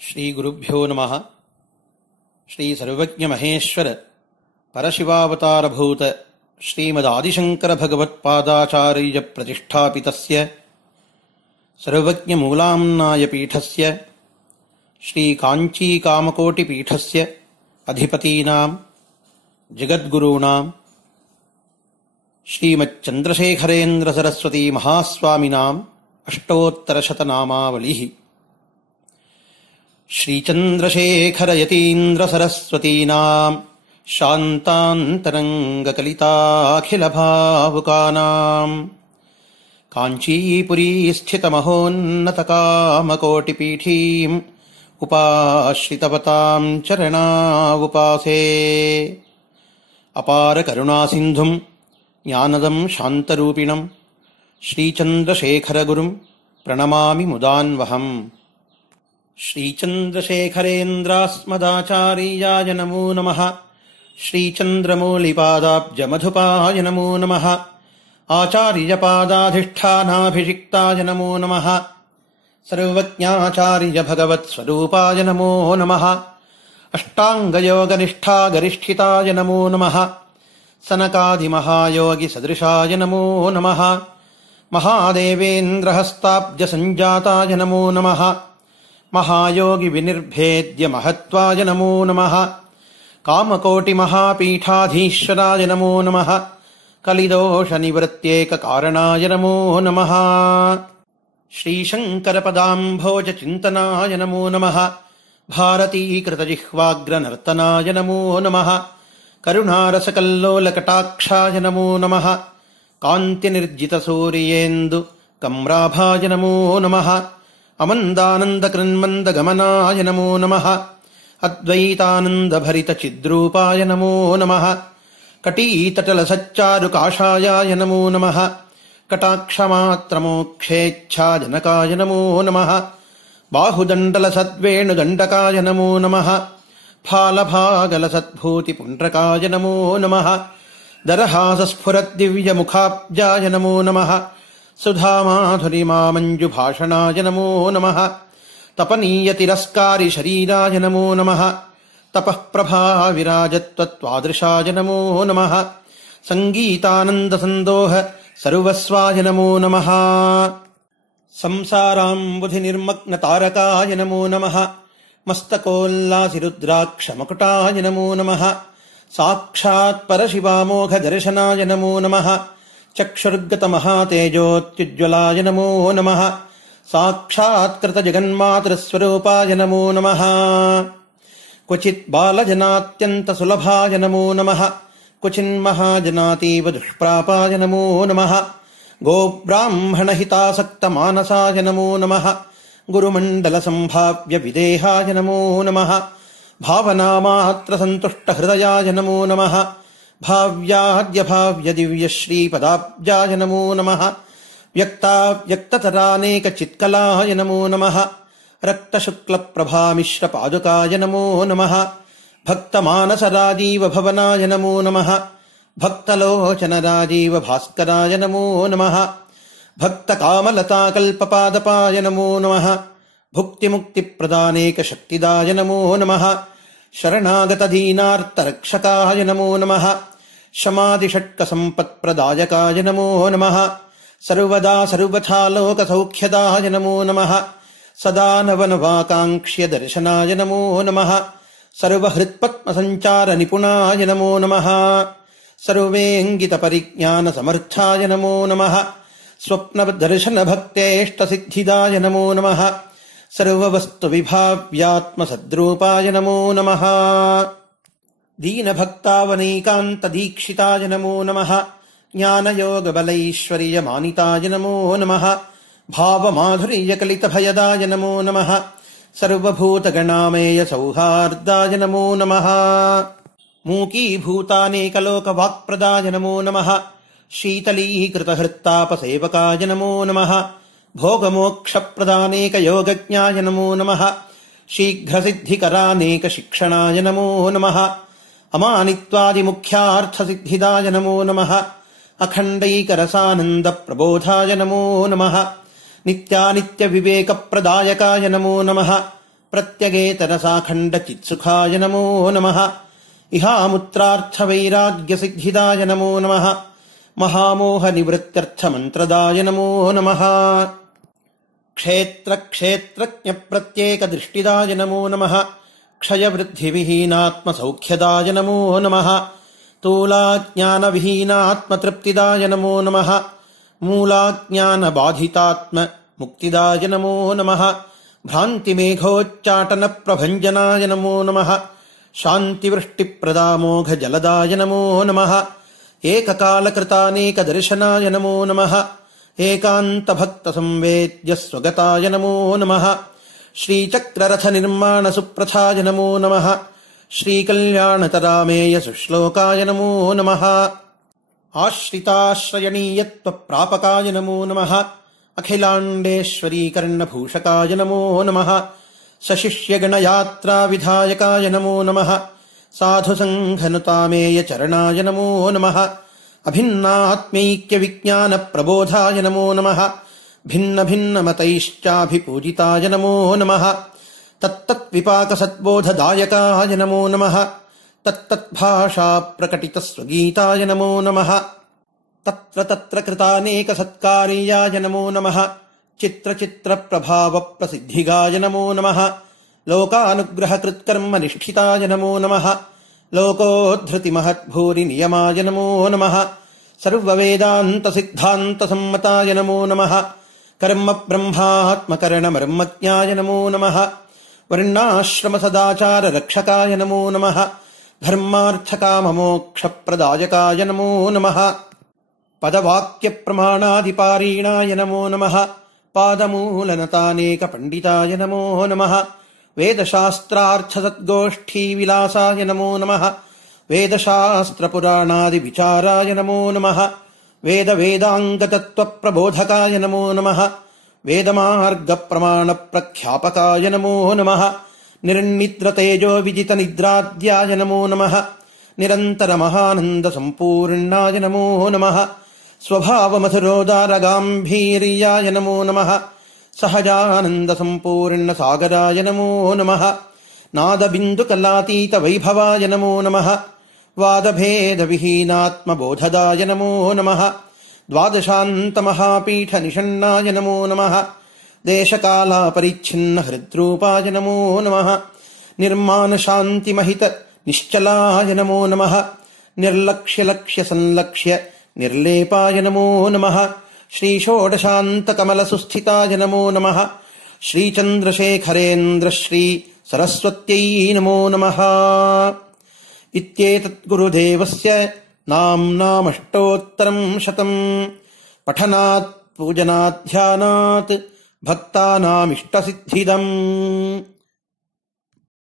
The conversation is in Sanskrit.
श्रीगुरुभ्यो नमः। श्री सर्वज्ञ महेश्वर परशिवावतारभूत श्रीमदादिशंकर भगवत्पादाचार्य प्रतिष्ठापितस्य सर्वज्ञ मूलाम्नाय पीठस्य श्री काञ्ची कामकोटिपीठस्य अधिपतीनां जगद्गुरूणां श्रीमच्चन्द्रशेखरेन्द्र सरस्वती महास्वामिनाम् अष्टोत्तरशतनामावलिः। श्रीचन्द्रशेखरयतीन्द्र सरस्वतीनां शान्तान्तरङ्गकलिताखिलभावुकानां काञ्चीपुरी स्थितमहोन्नतकामकोटिपीठीम् उपाश्रितवतां चरणावुपासे। अपारकरुणासिन्धुं ज्ञानदं शान्तरूपिणं श्रीचन्द्रशेखरगुरुं प्रणमामि मुदान्वहम्। श्रीचन्द्रशेखरेन्द्रास्मदाचार्याय नमो नमः। श्रीचन्द्रमौलिपादाब्जमधुपाय नमो नमः। आचार्यपादाधिष्ठानाभिषिक्ताय नमो नमः। सर्वज्ञाचार्य भगवत्स्वरूपाय नमो नमः। अष्टाङ्गयोगनिष्ठागरिष्ठिताय नमो नमः। सनकादिमहायोगिसदृशाय नमो नमः। महादेवेन्द्रहस्ताब्जसञ्जाताय नमो नमः। महायोगिविनिर्भेद्य महत्वाय नमो नमः। कामकोटिमहापीठाधीश्वराय नमो नमः। कलिदोषनिवृत्त्येककारणाय नमो नमः। श्रीशङ्करपदाम्भोजचिन्तनाय नमो नमः। भारतीकृतजिह्वाग्रनर्तनाय नमो नमः। करुणारसकल्लोलकटाक्षाय नमो नमः। कान्तिनिर्जितसूर्येन्दु कम्राभाय नमो नमः। अमन्दानन्दकृन्मन्दगमनाय नमो नमः। अद्वैतानन्दभरितचिद्रूपाय नमो नमः। कटीतटलसच्चारुकाषायाय नमो नमः। कटाक्षमात्रमोक्षेच्छाजनकाय नमो नमः। बाहुदण्डलसद्वेणुदण्डकाय नमो नमः। फालभागलसद्भूतिपुण्ड्रकाय नमो नमः। दरहासस्फुरद्दिव्यमुखाब्जाय नमो नमः। सुधामाधुरिमामञ्जुभाषणाय नमो नमः। तपनीयतिरस्कारि शरीराय नमो नमः। तपःप्रभाविराजत्वत्वादृशाय नमो नमः। सङ्गीतानन्दसन्दोह सर्वस्वाय नमो नमः। संसाराम्बुधिनिर्मग्नतारकाय नमो नमः। मस्तकोल्लासिरुद्राक्षमकुटाय नमो नमः। साक्षात्परशिवामोघदर्शनाय नमो नमः। चक्षुर्गतमहातेजोत्युज्ज्वलाय नमो नमः। साक्षात्कृतजगन्मातृस्वरूपाय नमो नमः। क्वचित् बालजनात्यन्तसुलभाय नमो नमः। क्वचिन्महाजनातीव दुष्प्रापाय नमो नमः। गोब्राह्मणहितासक्तमानसाय नमो नमः। गुरुमण्डलसम्भाव्यविदेहाय नमो नमः। भावनामात्रसन्तुष्टहृदयाय नमो नमः। भाव्याद्यभाव्यदिव्यश्रीपदाब्जाय नमो नमः। व्यक्ताव्यक्ततरानेकचित्कलाय नमो नमः। रक्तशुक्लप्रभामिश्रपादुकाय नमो नमः। भक्तमानसराजीवभवनाय नमो नमः। भक्तलोचनराजीवभास्कराय नमो नमः। भक्तकामलताकल्पपादपाय नमो नमः। भुक्तिमुक्तिप्रदानेकशक्तिदाय नमो नमः। शरणागतदीनार्तरक्षकाय नमो नमः। शमादिषट्कसम्पत्प्रदायकाय नमो नमः। सर्वदा सर्वथा लोकसौख्यदाय नमो नमः। सदा नवनवाकाङ्क्ष्य दर्शनाय नमो नमः। सर्वहृत्पद्मसञ्चारनिपुणाय नमो नमः। सर्वेङ्गितपरिज्ञानसमर्थाय नमो नमः। स्वप्नदर्शनभक्तेष्टसिद्धिदाय नमो नमः। सर्ववस्तुविभाव्यात्मसद्रूपाय नमो नमः। दीनभक्तावनैकान्तदीक्षिताय नमो नमः। ज्ञानयोगबलैश्वर्यमानिताय नमो नमः। भावमाधुर्यकलितभयदाय नमो नमः। सर्वभूतगणामेयसौहार्दाय नमो नमः। मूकीभूतानेकलोकवाक्प्रदाय नमो नमः। शीतलीकृतहृत्तापसेवकाय नमो नमः। भोगमोक्षप्रदानेकयोगज्ञाय नमो नमः। शीघ्रसिद्धिकरानेकशिक्षणाय नमो नमः। अमानित्वादिमुख्यार्थसिद्धिदाय नमो नमः। अखण्डैकरसानन्दप्रबोधाय नमो नमः। नित्यानित्यविवेकप्रदायकाय नमो नमः। प्रत्यगेतरसाखण्डचित्सुखाय नमो नमः इहामुत्रार्थवैराग्यसिद्धिदाय नमो नमः महामोहनिवृत्त्यर्थमन्त्रदाय नमो नमः क्षेत्रक्षेत्रज्ञप्रत्येकदृष्टिदाय नमो नमः क्षयवृद्धिविहीनात्मसौख्यदाय नमो नमः तूलाज्ञानविहीनात्मतृप्तिदाय नमो नमः मूलाज्ञानबाधितात्ममुक्तिदाय नमो नमः भ्रान्तिमेघोच्चाटनप्रभञ्जनाय नमो नमः शान्तिवृष्टिप्रदामोघजलदाय नमो नमः एककालकृतानेकदर्शनाय नमो नमः एकान्तभक्तसंवेद्यस्वगताय नमो नमः श्रीचक्ररथनिर्माणसुप्रथाय नमो नमः श्रीकल्याणतरामेयसुश्लोकाय नमो नमः आश्रिताश्रयणीयत्वप्रापकाय नमो नमः अखिलाण्डेश्वरीकर्णभूषकाय नमो नमः सशिष्यगणयात्राविधायकाय नमो नमः साधुसङ्घनुतामेयचरणाय नमो नमः अभिन्नात्मैक्यविज्ञानप्रबोधाय नमो नमः भिन्नभिन्नमतैश्चाभिपूजिताय नमो नमः तत्तत्विपाकसद्बोधदायकाय नमो नमः तत्तद्भाषाप्रकटितस्वगीताय नमो नमः तत्र तत्र कृतानेकसत्कार्याय नमो नमः चित्रचित्रप्रभावप्रसिद्धिगाय नमो नमः लोकानुग्रहकृत्कर्मनिष्ठिताय नमो नमः लोकोद्धृतिमहद्भूरिनियमाय नमो नमः सर्ववेदान्तसिद्धान्तसम्मताय नमो नमः कर्मब्रह्मात्मकरणमर्मज्ञाय नमो नमः वर्णाश्रमसदाचाररक्षकाय नमो नमः धर्मार्थकाममोक्षप्रदायकाय नमो नमः पदवाक्यप्रमाणादिपारीणाय नमो नमः पादमूलनतानेकपण्डिताय नमो नमः वेदशास्त्रार्थसद्गोष्ठीविलासाय नमो नमः वेदशास्त्रपुराणादिविचाराय नमो नमः वेदवेदाङ्गतत्त्वप्रबोधकाय नमो नमः वेदमार्गप्रमाणप्रख्यापकाय नमो नमः निर्निद्रतेजोविजितनिद्राद्याय नमो नमः निरन्तरमहानन्दसम्पूर्णाय नमो नमः स्वभावमधुरोदारगाम्भीर्याय नमो नमः सहजानन्दसम्पूर्णसागराय नमो नमः नादबिन्दुकलातीतवैभवाय नमो नमः वादभेदविहीनात्मबोधदाय नमो नमः द्वादशान्तमहापीठनिषण्णाय नमो नमः देशकालापरिच्छिन्नहृद्रूपाय नमो नमः निर्माणशान्तिमहितनिश्चलाय नमो नमः निर्लक्ष्यलक्ष्यसंलक्ष्य निर्लेपाय नमो नमः श्रीषोडशान्तकमलसुस्थिताय नमो नमः श्रीचन्द्रशेखरेन्द्रश्री सरस्वत्यै नमो नमः इत्येतद्गुरुदेवस्य नाम्नामष्टोत्तरं शतम् पठनात् पूजनात् ध्यानात् भक्तानामिष्टसिद्धिदम्।